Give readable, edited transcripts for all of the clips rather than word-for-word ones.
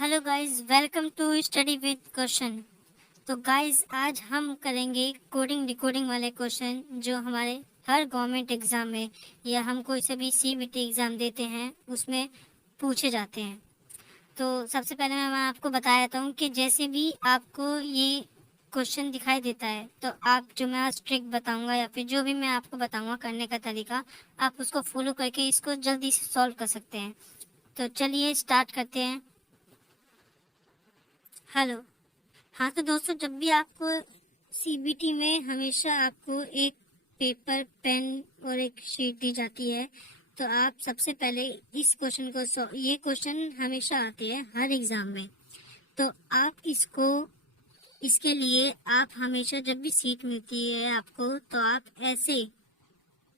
Hello guys, welcome to study with question. तो guys, आज हम करेंगे कोडिंग डिकोडिंग वाले क्वेश्चन जो हमारे हर गवर्नमेंट एग्ज़ाम में या हम कोई से भी सीबीटी एग्ज़ाम देते हैं उसमें पूछे जाते हैं। तो सबसे पहले मैं आपको बता देता हूँ कि जैसे भी आपको ये क्वेश्चन दिखाई देता है तो आप जो मैं आज ट्रिक बताऊँगा या फिर जो भी मैं आपको बताऊँगा करने का तरीका, आप उसको फॉलो करके इसको जल्दी से सॉल्व कर सकते हैं। तो चलिए स्टार्ट करते हैं। हेलो। हाँ, तो दोस्तों, जब भी आपको सीबीटी में हमेशा आपको एक पेपर, पेन और एक शीट दी जाती है, तो आप सबसे पहले इस क्वेश्चन को ये क्वेश्चन हमेशा आते हैं हर एग्ज़ाम में। तो आप इसके लिए आप हमेशा जब भी सीट मिलती है आपको, तो आप ऐसे,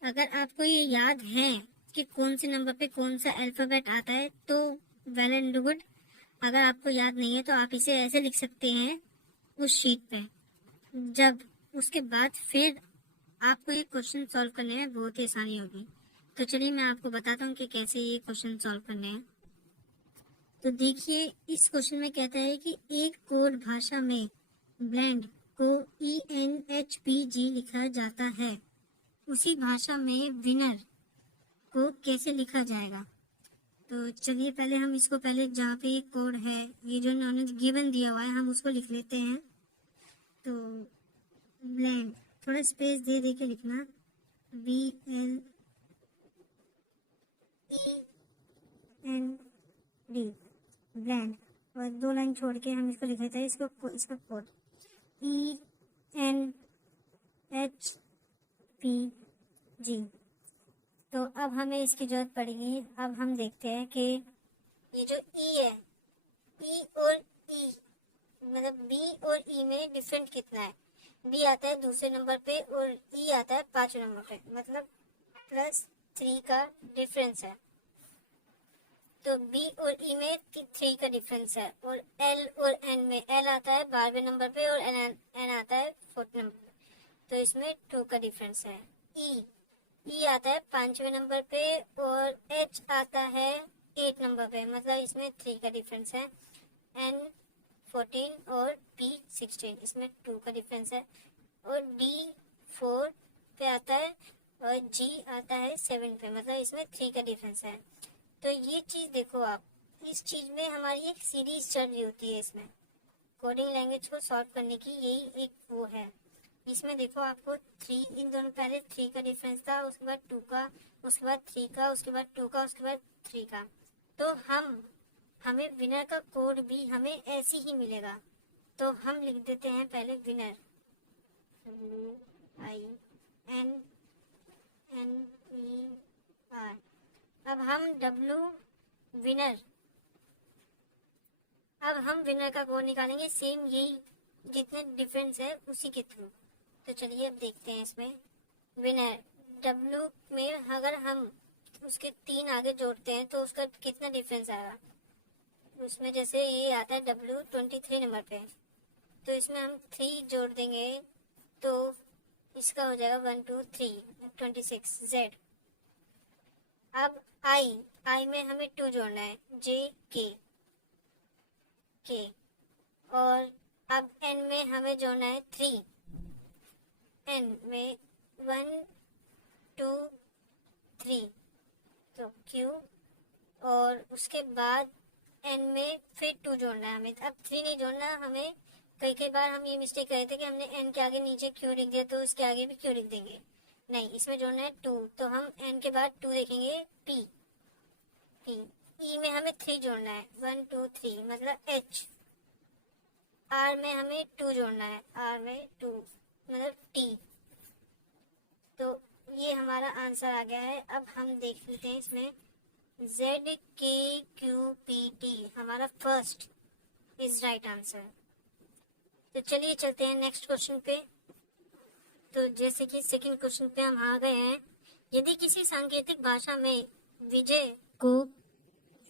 अगर आपको ये याद है कि कौन से नंबर पे कौन सा अल्फ़ाबेट आता है तो वेल एंड गुड। अगर आपको याद नहीं है तो आप इसे ऐसे लिख सकते हैं उस शीट पे। जब उसके बाद फिर आपको ये क्वेश्चन सॉल्व करने में बहुत ही आसानी होगी। तो चलिए मैं आपको बताता हूँ कि कैसे ये क्वेश्चन सॉल्व करने हैं। तो देखिए, इस क्वेश्चन में कहता है कि एक कोड भाषा में ब्लेंड को ENHPG लिखा जाता है, उसी भाषा में विनर को कैसे लिखा जाएगा। तो चलिए पहले हम इसको, पहले जहाँ पे एक कोड है, ये जो उन्होंने गिवन दिया हुआ है, हम उसको लिख लेते हैं। तो ब्लेंड, थोड़ा स्पेस दे दे के लिखना, BLEND, ब्लेंड, और 2 लाइन छोड़ के हम इसको लिख लेते हैं, इसका कोड ENHPG। तो अब हमें इसकी जरूरत पड़ेगी। अब हम देखते हैं कि ये जो ई है, ई और ई, मतलब बी और ई में डिफरेंट कितना है। बी आता है दूसरे नंबर पे और ई आता है 5वें नंबर पे, मतलब +3 का डिफरेंस है। तो बी और ई में 3 का डिफरेंस है। और एल और एन में, एल आता है 12वें नंबर पे और एन आता है 4th नंबर पे, तो इसमें 2 का डिफरेंस है। ई आता है 5वें नंबर पे और एच आता है 8 नंबर पे, मतलब इसमें 3 का डिफरेंस है। एन 14 और पी 16, इसमें 2 का डिफरेंस है। और डी 4 पे आता है और जी आता है 7 पे, मतलब इसमें 3 का डिफरेंस है। तो ये चीज़ देखो आप, इस चीज़ में हमारी एक सीरीज चल रही होती है। इसमें कोडिंग लैंग्वेज को सॉल्व करने की यही एक वो है। इसमें देखो आपको 3, इन दोनों, पहले 3 का डिफरेंस था, उसके बाद 2 का, उसके बाद 3 का, उसके बाद 2 का, उसके बाद 3 का। तो हमें विनर का कोड भी हमें ऐसे ही मिलेगा। तो हम लिख देते हैं पहले विनर, WINNER। अब हम विनर का कोड निकालेंगे, सेम यही जितने डिफरेंस है उसी के थ्रू। तो चलिए अब देखते हैं इसमें विनर W में अगर हम उसके 3 आगे जोड़ते हैं तो उसका कितना डिफरेंस आएगा। उसमें जैसे ये आता है W 23 नंबर पे, तो इसमें हम 3 जोड़ देंगे तो इसका हो जाएगा 1 2 3 26 Z। अब आई में हमें 2 जोड़ना है, JK। और अब N में हमें जोड़ना है 3, N में 1 2 3, तो Q। और उसके बाद N में फिर 2 जोड़ना है हमें। अब 3 नहीं जोड़ना हमें। कई बार हम ये मिस्टेक करे थे कि हमने N के आगे नीचे Q लिख दिया, तो उसके आगे भी Q लिख देंगे। नहीं, इसमें जोड़ना है 2, तो हम N के बाद 2 देखेंगे, P। E में हमें 3 जोड़ना है, 1 2 3, मतलब H। R में हमें 2 जोड़ना है, R में 2, मतलब T। तो ये हमारा आंसर आ गया है। अब हम देख लेते हैं इसमें ZKQPT, हमारा फर्स्ट इज राइट आंसर। तो चलिए चलते हैं नेक्स्ट क्वेश्चन पे। तो जैसे कि सेकंड क्वेश्चन पे हम आ गए हैं। यदि किसी सांकेतिक भाषा में विजय को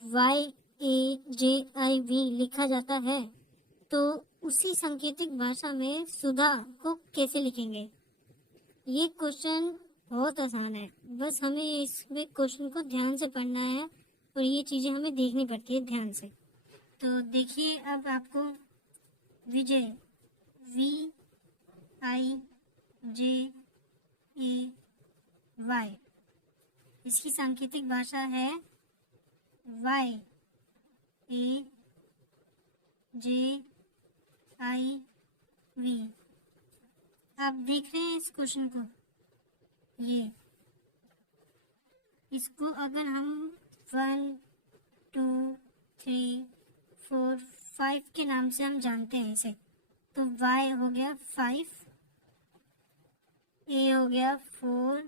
YAJIV लिखा जाता है तो उसी सांकेतिक भाषा में सुधा को कैसे लिखेंगे। ये क्वेश्चन बहुत आसान है, बस हमें इसमें क्वेश्चन को ध्यान से पढ़ना है और ये चीज़ें हमें देखनी पड़ती है ध्यान से। तो देखिए अब आपको विजय VIJAY, इसकी सांकेतिक भाषा है YAJIV। आप देख रहे हैं इस क्वेश्चन को, ये इसको अगर हम 1 2 3 4 5 के नाम से हम जानते हैं इसे, तो Y हो गया 5, A हो गया 4,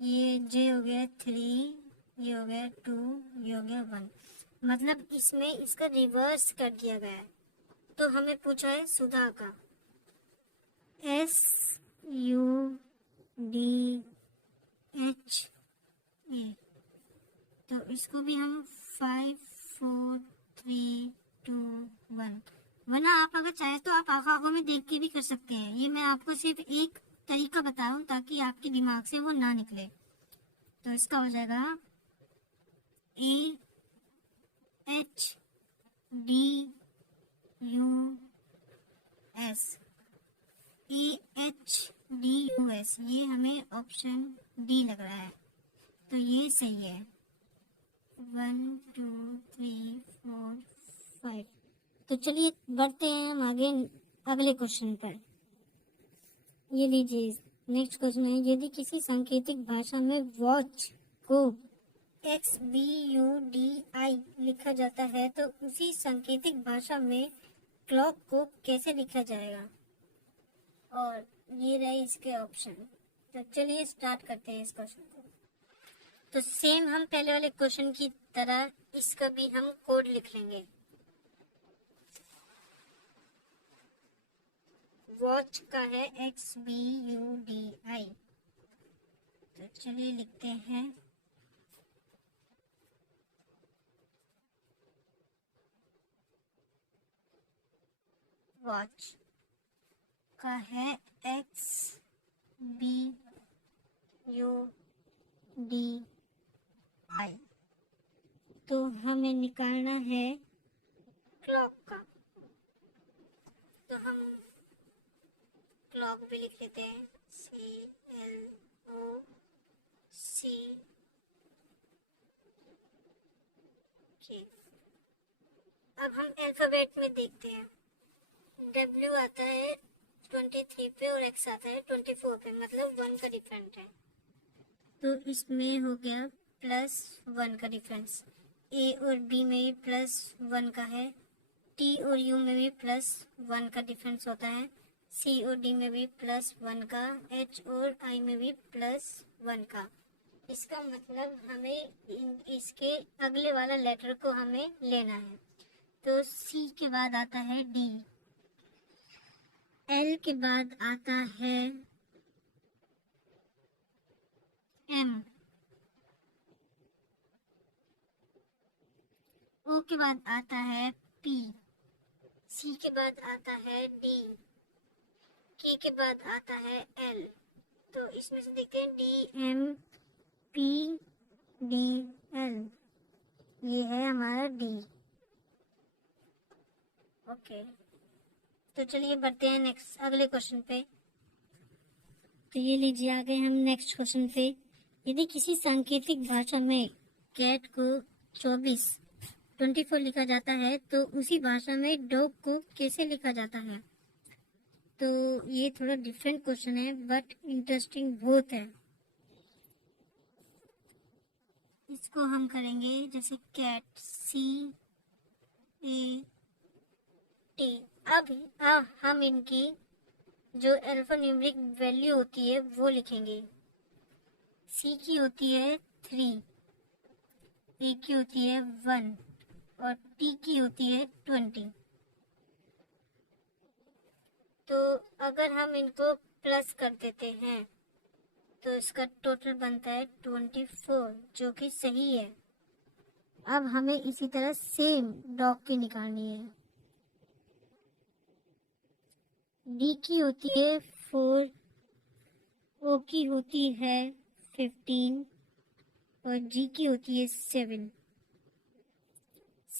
ये J हो गया 3, ये हो गया 2, ये हो गया 1। मतलब इसमें इसका रिवर्स कर दिया गया है। तो हमें पूछा है सुधा का SUDHA, तो इसको भी हम 5 4 3 2 1, वरना आप अगर चाहे तो आप आंखों में देख के भी कर सकते हैं। ये मैं आपको सिर्फ एक तरीका बता रहा हूँ ताकि आपके दिमाग से वो ना निकले। तो इसका हो जाएगा AHDUS, ये हमें ऑप्शन डी लग रहा है, तो ये सही है। 1 2 3 4 5। तो चलिए बढ़ते हैं हम आगे अगले क्वेश्चन पर। ये लीजिए नेक्स्ट क्वेश्चन है, यदि किसी सांकेतिक भाषा में वॉच को XBUDI लिखा जाता है तो उसी सांकेतिक भाषा में क्लॉक को कैसे लिखा जाएगा? और ये रहे इसके ऑप्शन। तो चलिए स्टार्ट करते हैं इस क्वेश्चन को। तो सेम हम पहले वाले क्वेश्चन की तरह इसका भी हम कोड लिख लेंगे। वॉच का है XBUDI, तो चलिए लिखते हैं वॉच का है XBUDI, तो हमें निकालना है क्लॉक का। तो हम क्लॉक भी लिख लेते हैं CLOC। अब हम अल्फाबेट में देखते हैं। W आता है 23 पे और X आता है 24 पे, मतलब 1 का डिफरेंट है। तो इसमें हो गया +1 का डिफरेंस। A और B में भी +1 का है, T और U में भी +1 का डिफरेंस होता है, C और D में भी +1 का, H और I में भी +1 का। इसका मतलब हमें इसके अगले वाला लेटर को हमें लेना है। तो C के बाद आता है D, L के बाद आता है M, O के बाद आता है P, C के बाद आता है D, K के बाद आता है L। तो इसमें से देखते हैं DMPDL, ये है हमारा D। ओके, तो चलिए बढ़ते हैं नेक्स्ट अगले क्वेश्चन पे। तो ये लीजिए आ गए हम नेक्स्ट क्वेश्चन पे। यदि किसी सांकेतिक भाषा में कैट को 24 लिखा जाता है तो उसी भाषा में डॉग को कैसे लिखा जाता है? तो ये थोड़ा डिफरेंट क्वेश्चन है बट इंटरेस्टिंग बहुत है। इसको हम करेंगे जैसे कैट CAT। अब हम इनकी जो अल्फान्यूमेरिक वैल्यू होती है वो लिखेंगे। C की होती है 3, A की होती है 1 और T की होती है 20। तो अगर हम इनको प्लस कर देते हैं तो इसका टोटल बनता है 24, जो कि सही है। अब हमें इसी तरह सेम डॉग की निकालनी है। D की होती है 4, O की होती है 15 और G की होती है 7।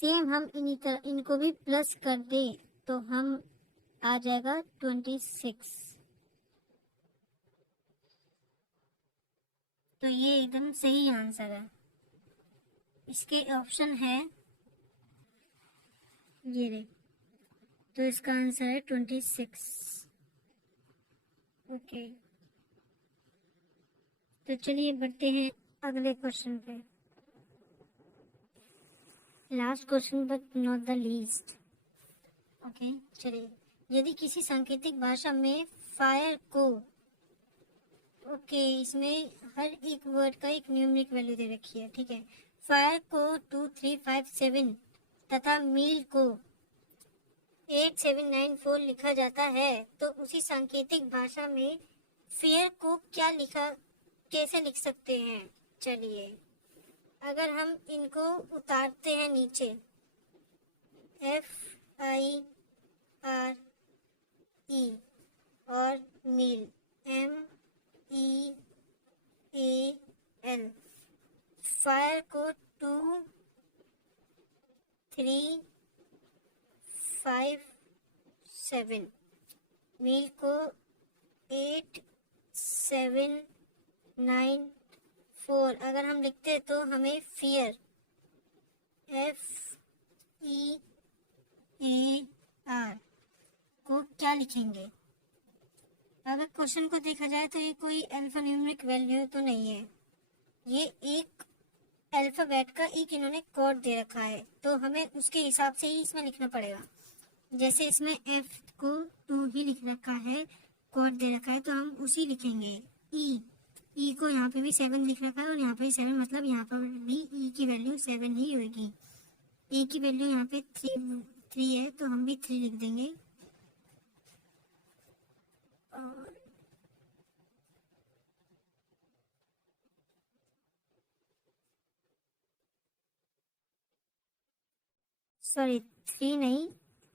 सेम हम इन्हीं तरह इनको भी प्लस कर दे तो हम आ जाएगा 26। तो ये एकदम सही आंसर है। इसके ऑप्शन है ये रे, तो इसका आंसर है 26। ओके, तो चलिए बढ़ते हैं अगले क्वेश्चन पे। Last question but not the least. Okay, चलिए। यदि किसी सांकेतिक भाषा में फायर को, ओके, इसमें हर एक वर्ड का एक न्यूमेरिक वैल्यू दे रखी है, ठीक है। फायर को 2357 तथा मील को 8794 लिखा जाता है, तो उसी सांकेतिक भाषा में फेयर को कैसे लिख सकते हैं? चलिए, अगर हम इनको उतारते हैं नीचे, FIRE और मील MEAL, फायर को 2357, मील को 8794 अगर हम लिखते तो हमें फियर FEAR को क्या लिखेंगे? अगर क्वेश्चन को देखा जाए तो ये कोई अल्फान्यूमेरिक वैल्यू तो नहीं है, ये एक अल्फाबेट का एक इन्होंने कोड दे रखा है, तो हमें उसके हिसाब से ही इसमें लिखना पड़ेगा। जैसे इसमें F को 2 ही लिख रखा है, कोड दे रखा है, तो हम उसी लिखेंगे। E को यहाँ पे भी 7 लिख रखा है और यहाँ पे 7, मतलब यहाँ पर भी E की वैल्यू 7 ही होगी। E की वैल्यू यहाँ पे 3 है, तो हम भी 3 लिख देंगे। और सॉरी 3 नहीं,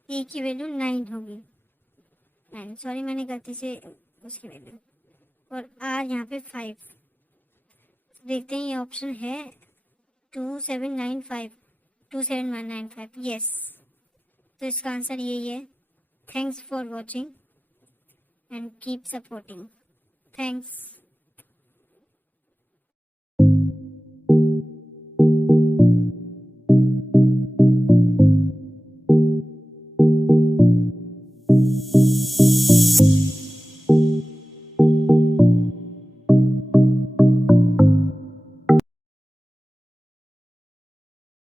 E की वैल्यू 9 होगी। 9, सॉरी मैंने गलती से उसकी वैल्यू, और R यहाँ पे 5। देखते हैं, ये ऑप्शन है 27195, यस, तो इसका आंसर यही है। Thanks for watching and keep supporting. Thanks.